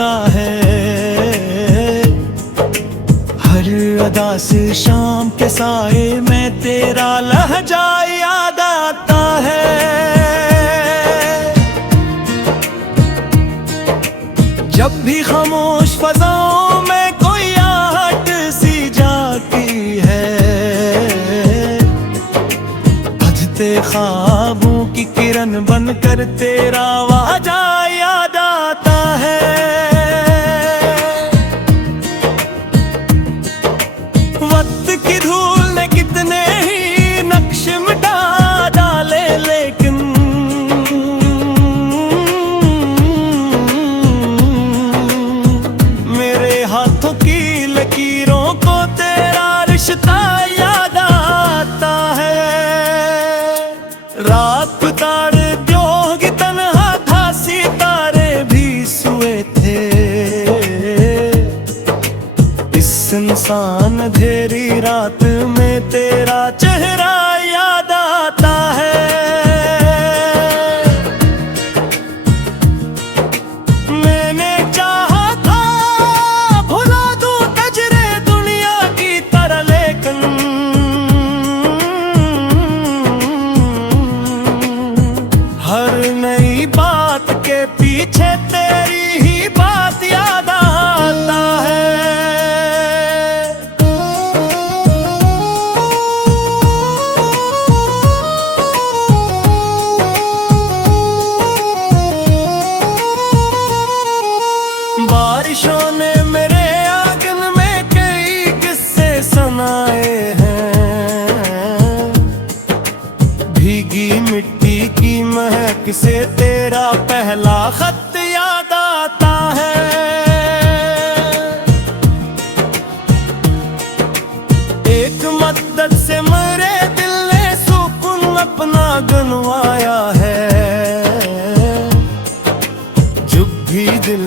आता है। हर अदा से शाम के साए में तेरा लहजा याद आता है। जब भी खामोश फजाओं में कोई आहट सी जाती है, बजते ख्वाबों की किरण बनकर तेरा वाजा याद आता है। वक्त की धूल ने कितने ही नक्श मिटा डाले, लेकिन मेरे हाथों की लकीरों को तेरा रिश्ता याद आता है। रात तारे जोगी तन्हा था, सितारे भी सोए थे। इस इंसान अंधेरी रात में तेरा चेहरा याद आता है। मैंने चाहा था भुला दूं तजरे दुनिया की तरह, लेकिन हर नई बात के पीछे तेरी ही बात याद आता है। बारिशों ने मेरे आंगन में कई किस्से सुनाए हैं। भीगी मिट्टी की महक से तेरा पहला खत याद आता है। एक मद्दत से मेरे दिल ने सुकून अपना गनवाया है। जब भी दिल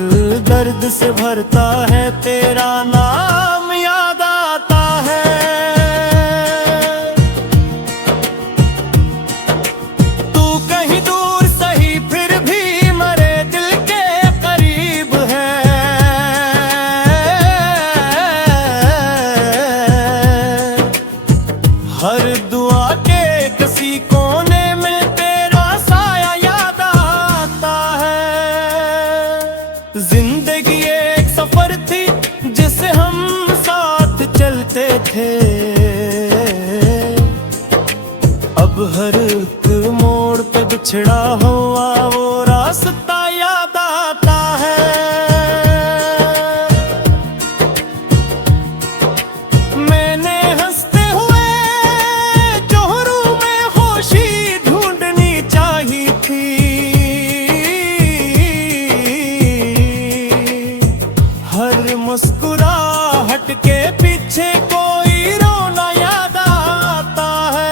दर्द से भरता है, तेरा नाम याद आता है। तू कहीं दूर सही फिर भी मेरे दिल के करीब है। हर दुआ के किसी कोने में तेरा साया याद आता है। जिंदगी एक सफर थी जिसे हम साथ चलते थे। अब हर एक मोड़ पे बिछड़ा हुआ वो रास्ता याद आता है। मैंने हंसते हुए जोहरों में खुशी ढूंढनी चाहिए थी। हर मुस्कुराहट के पीछे कोई रोना याद आता है।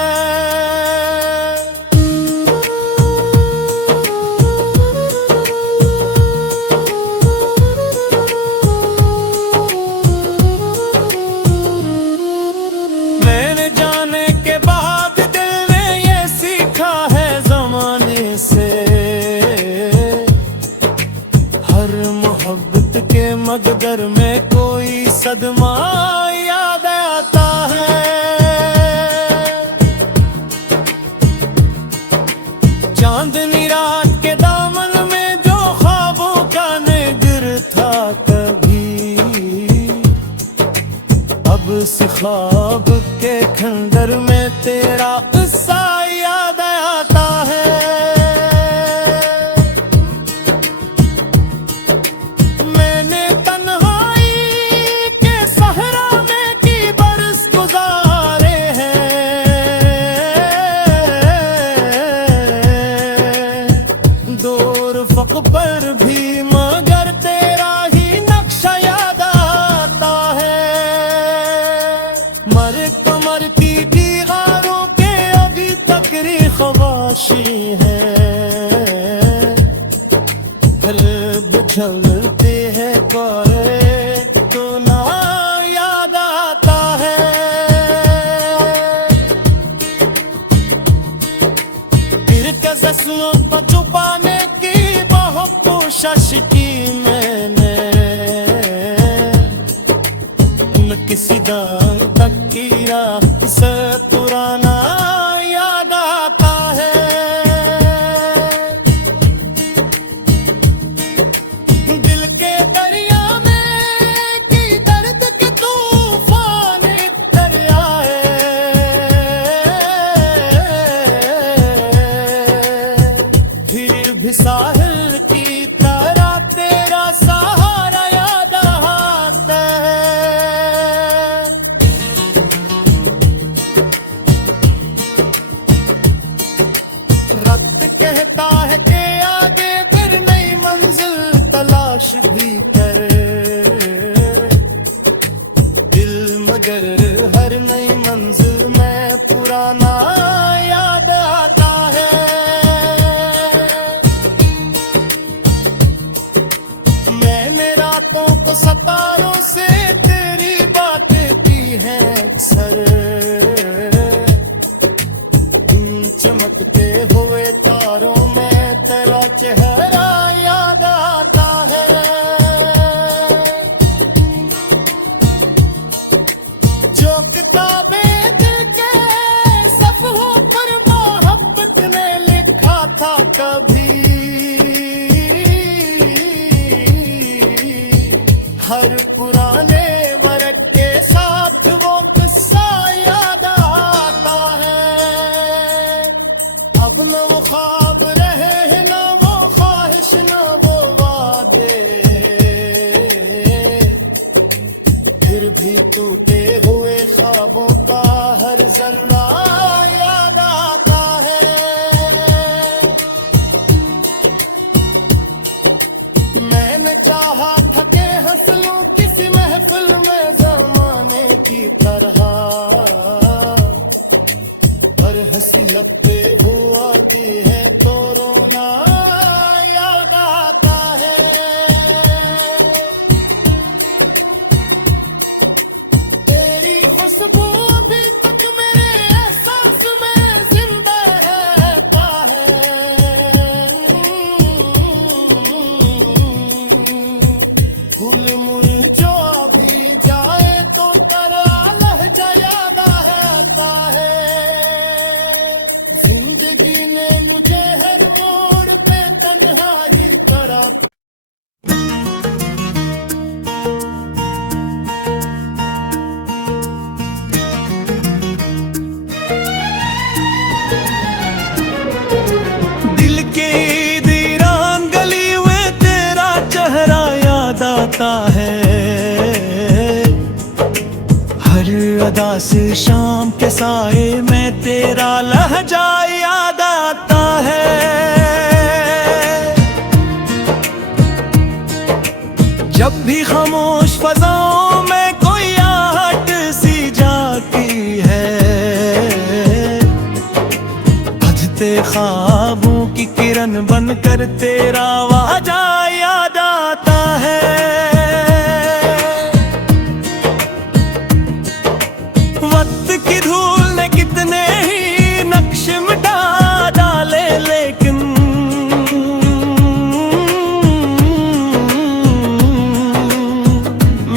मैंने जाने के बाद दिल ने ये सीखा है जमाने से। हर मोहब्बत के मकदर में कोई सदमा याद आता है। चांदनी रात के दामन में जो ख्वाबों का निगर था कभी, अब उस ख्वाब के खंडर में तेरा किस्सा याद आता है। मैंने तन्हाई के सहरा में की बरस गुजारे हैं। दूर फक पर भी मगर तेरा ही नक्शा याद आता है। मर कमर की दीवारों के अभी तक ख्वाशी है। बुझलते हैं कोरे तो ना याद आता है। फिर कज़स्लों पर छुपाने की बहुत कोशिश की मैंने। भी कर दिल, मगर हर नई मंजिल में पुराना याद आता है। मैंने रातों को सितारों से तेरी बातें की हैं अक्सर, चमकते हुए तारों में तेरा चेहरा याद आता है। जो किताबें दिल के सफ़हों पर मोहब्बत ने लिखा था कभी, हर पुराने वर्क के साथ वो किस्सा याद आता है। अब न वो ख्वाब रहे न वो ख्वाहिश न वो वादे, फिर भी टूटे हुए ख्वाबों का हर जर्रा याद आता है। मैंने चाहा था कि हंस लूं किसी महफिल में ज़माने की तरह, पर हंसी लब पे हुआ आती है तो रोना याद आता है। तेरी खुशबू अभी तक मेरे एहसास में जिंदा रहता है। फूल मुरझा भी जाए तो तेरा लहजा याद आता है। जिंदगी ने मुझे हर मोड़ पे तन्हाई करा। दिल की दीवान गली में तेरा चेहरा याद आता है। हर अदा से शाम के साए में तेरा लहजा याद आता है। जब भी खामोश फजाओं में कोई आहट सी जाती है, बजते ख्वाबों की किरण बनकर तेरा वाजा याद आता है। वक्त की धूल ने कितने ही नक्श मिटा डाले, लेकिन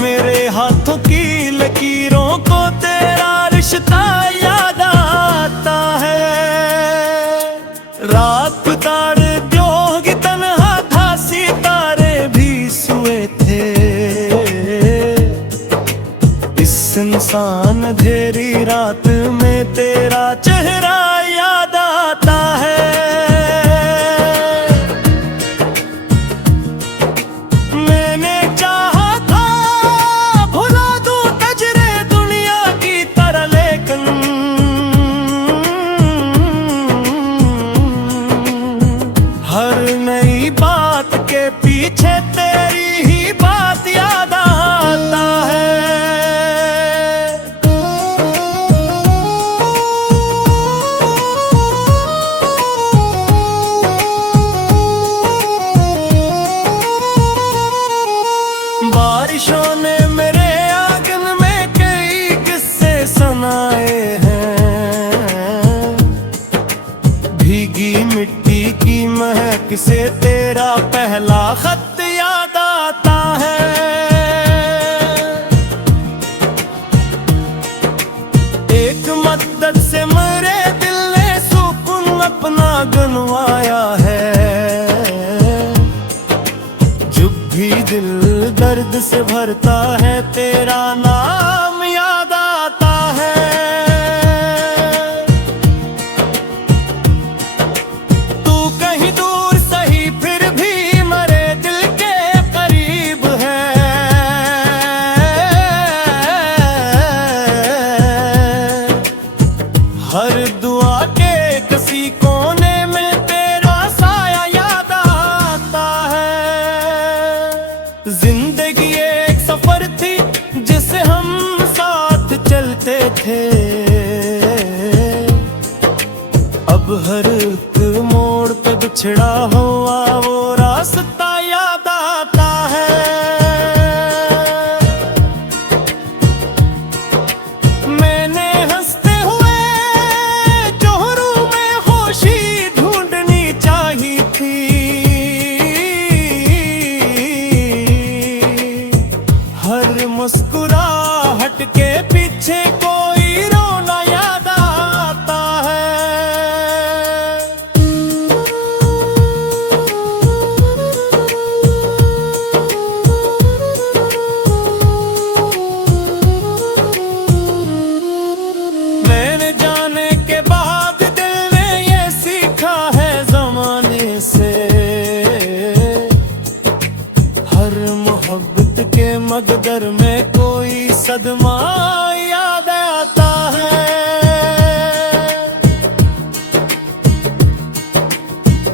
मेरे हाथों की लकीरों को तेरा रिश्ता याद आता है। रात तारे जोगी तन्हा था, सितारे भी सोए थे। इस इंसान अंधेरी रात में तेरा चेहरा याद आता है। मैंने चाहा था भुला दूं तजरे दुनिया की तरह, लेकिन हर नई बात के पीछे तेरी ही बात याद आता है। बारिशों ने मेरे आंगन में कई किस्से सुनाए हैं। भीगी मिट्टी की महक से तेरा पहला खत याद आता है। एक मद्दत से मेरे दिल ने सुकून अपना गनवाया है। जब भी दिल दर्द से भरता है तेरा नाम याद आता है। तू कहीं दूर सही फिर भी मेरे दिल के करीब है। हर दुआ के किसी कोने में तेरा साया याद आता है। थे। अब हर एक मोड़ पे बिछड़ा हुआ वो रास्ता याद आता है। मैंने हंसते हुए जोहरों में होशी ढूंढनी चाहिए थी। हर मुस्कुराहट के पीछे कोई रोना याद आता है। मैंने जाने के बाद दिल ने ये सीखा है जमाने से, हर मोहब्बत के मकदर में कोई सदमा याद आता है।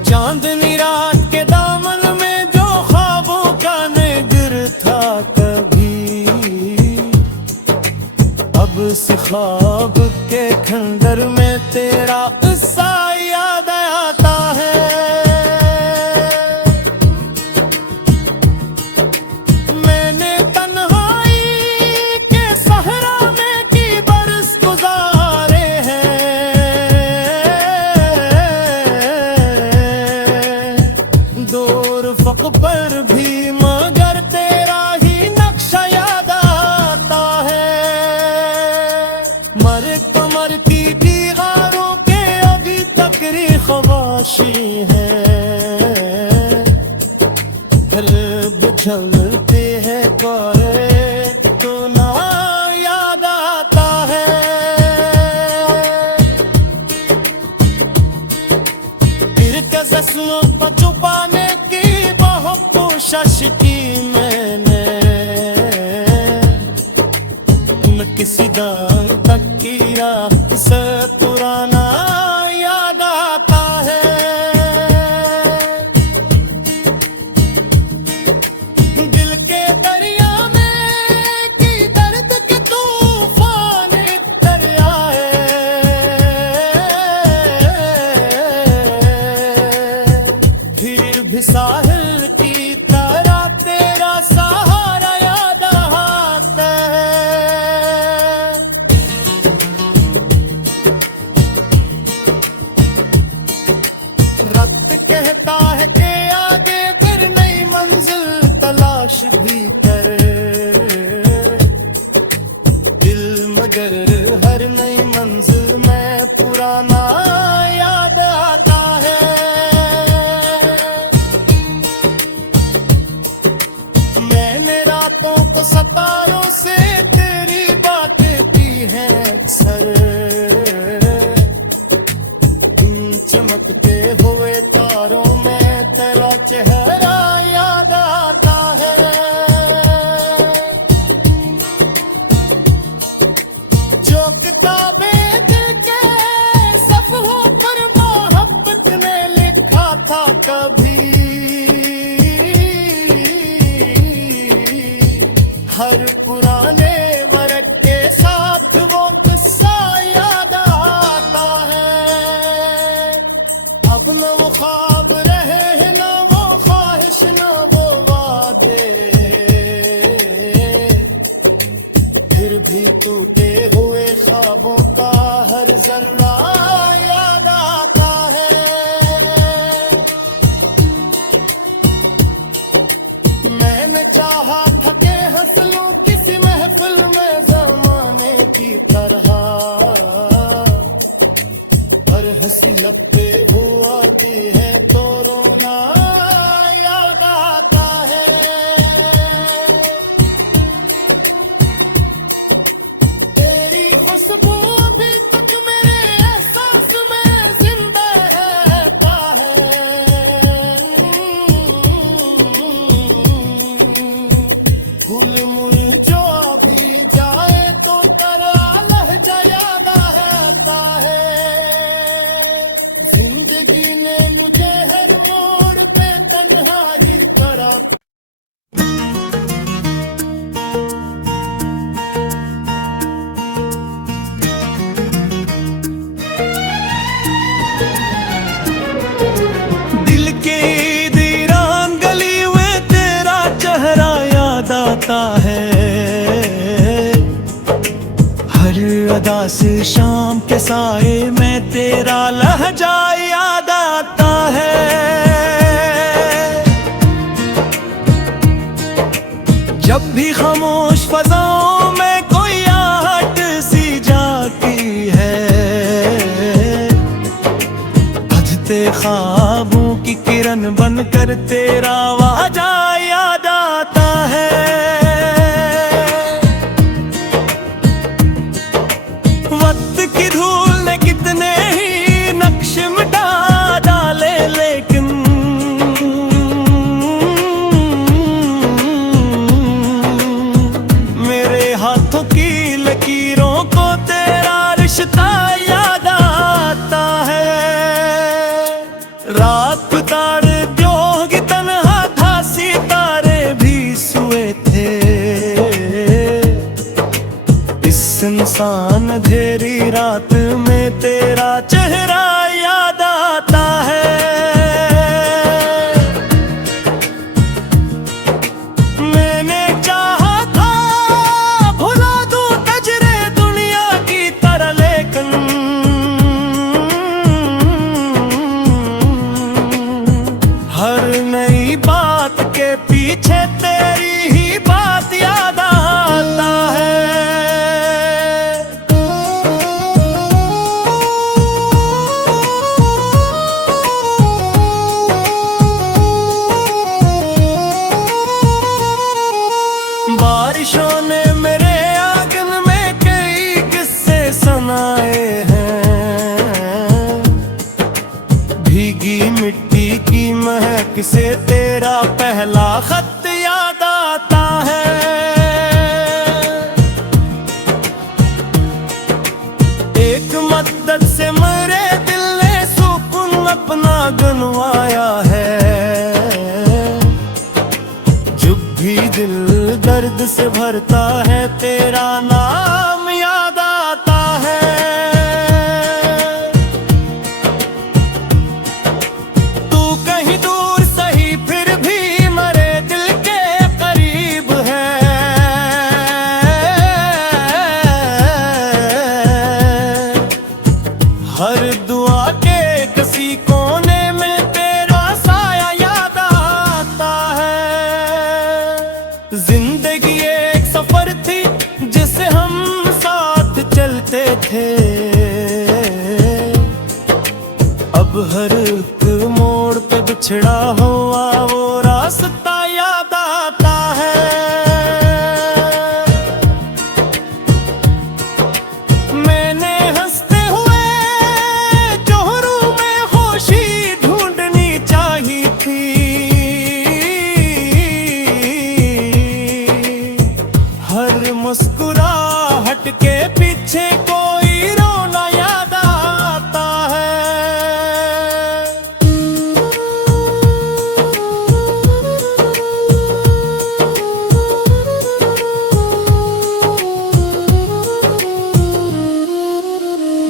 चांदनी रात के दामन में जो ख्वाबों का निगर था कभी, अब उस ख्वाब के खंडर में तेरा किस्सा याद आता है। मैंने तन्हाई के सहरा में की बरस गुजारे हैं। दूर फक पर भी मगर तेरा ही नक्शा याद आता है। मर की दीवारों के अभी तक ख्वाशी है। चलते हैं कोरे तो ना याद आता है। फिर कज़स्लों पर छुपाने की बहुत कोशिश की मैंने, न किसी दाल तक की रात से पुराना याद आता है। साहिल की तरह तेरा सहारा याद आता है। रब्त कहता है कि आगे फिर नई मंजिल तलाश भी कर दिल, मगर हर नई मंजिल में पुराना याद आता है। सतारों से तेरी बातें की है अक्सर, इन चमकते हुए तारों में तेरा चेहरा याद आता है। जो किताबें दिल के सफ़हों पर मोहब्बत ने लिखा था कभी, हर पुराने वर्क के साथ वो किस्सा याद आता है। अब न वो ख्वाब रहे हैं, न वो ख्वाहिश, न वो वादे, फिर भी टूटे हुए ख्वाबों का हर जर्रा याद आता है। मैंने चाहा था कि हंस लूं किसी महफिल में ज़माने की तरह, पर हंसी लब पे हुआती है तो रोना याद आता है। तेरी खुशबू अभी तक मेरे एहसास में जिंदा रहता है। फूल मुरझा भी जाए तो तेरा लहजा याद आता है। जिंदगी ने मुझे हर मोड़ जब भी खामोश फजाओं में कोई आहट सी जाती है, बजते ख्वाबों की किरण बनकर तेरा वादा याद आता है। वक्त की धूल ने कितने ही नक्श मिटा डाले, लेकिन मेरे हाथों की लकीरों को तेरा रिश्ता याद आता है। रात तारे जोगी तन्हा था, सितारे भी सोए थे। इस इंसान अंधेरी रात में तेरा चेहरा याद आता है। मैंने चाहा था भुला दूं तजरे दुनिया की तरह, लेकिन हर नई बात के पीछे तेरी ही बात याद आता है। बारिशों ने मेरे आंगन में कई किस्से सुनाए हैं। भीगी मिट्टी की महक से तेरा पहला खत याद आता है। एक मद्दत से मेरे दिल ने सुकून अपना गनवाया है। जब भी दिल दर्द से भरता है, तेरा नाम याद आता है। तू कहीं दूर सही फिर भी मेरे दिल के करीब है। हर दुआ के किसी कोने में तेरा साया याद आता है। जिंदगी एक सफर थी जिसे हम साथ चलते थे। अब हर एक मोड़ पे बिछड़ा हुआ वो रास्ता याद आता है। मैंने हंसते हुए जोहरों में खुशी ढूंढनी चाहिए थी। हर मुस्कुराहट के पीछे कोई रोना याद आता है।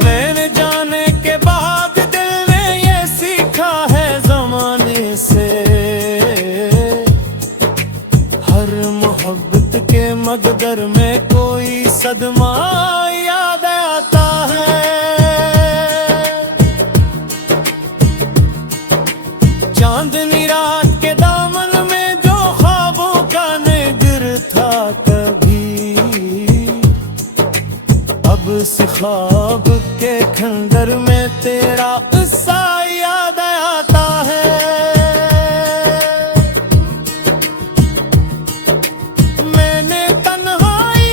मैंने जाने के बाद दिल ने ये सीखा है जमाने से। हर मोहब्बत के मकदर में कोई सदमा याद आता है। चांदनी रात के दामन में जो ख्वाबों का निगर था कभी, अब उस ख्वाब के खंडर में तेरा किस्सा याद आता है। मैंने तन्हाई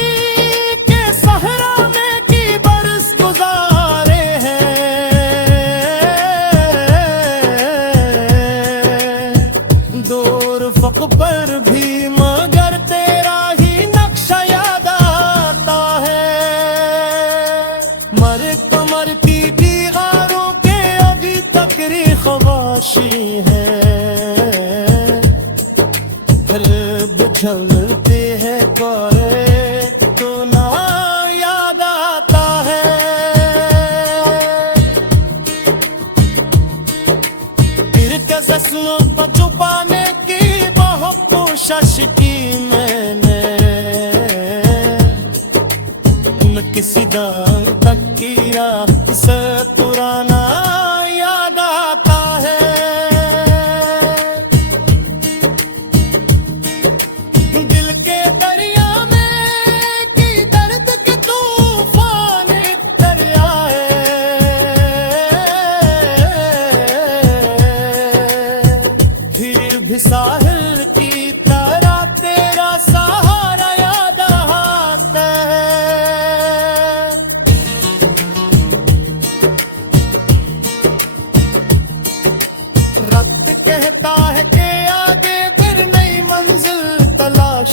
के सहरा में की बरस गुजारे हैं। दूर फक पर भी मगर तेरा ही नक्शा याद आता है। मरती दीवारों के अभी तक ख्वाशी है। बुझलते हैं कोरे तो ना याद आता है। फिर कज़स्नों पर छुपाने की बहुत कोशिश की मैंने। न किसी दाग तक की रात से पुराना याद आता है। दिल के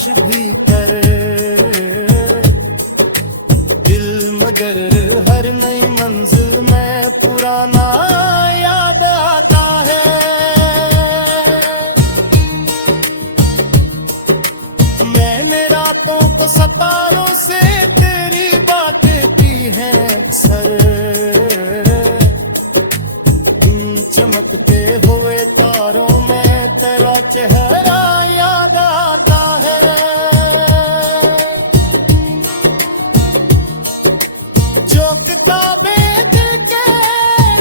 भी कर दिल, मगर हर नई मंजिल में पुराना याद आता है। मैंने रातों को सितारों से तेरी बातें की हैं अक्सर, चमकते हुए तारों में तेरा चेहरा याद आता है। जो किताबें दिल के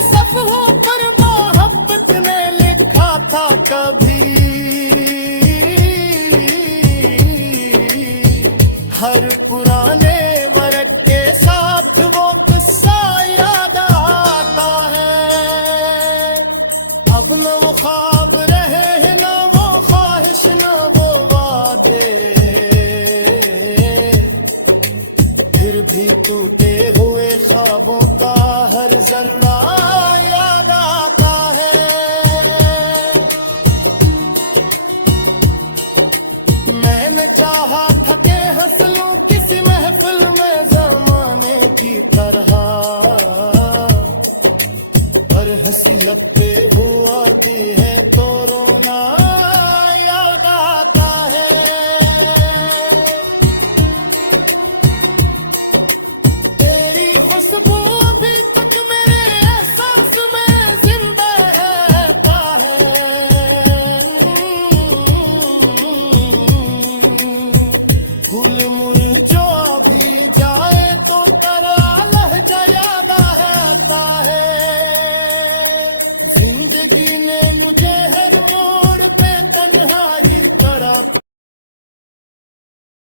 सफ़हों पर मोहब्बत ने लिखा था कभी, हर पुराने वर्क के साथ वो किस्सा याद आता है। अब न वो ख्वाब रहे हैं, न वो ख्वाहिश, न वो वादे, फिर भी टूटे हुए ख्वाबों का हर जर्रा याद आता है। मैंने चाहा था कि हंस लूं किसी महफिल में ज़माने की तरह, पर हंसी लब पे हुआ आती है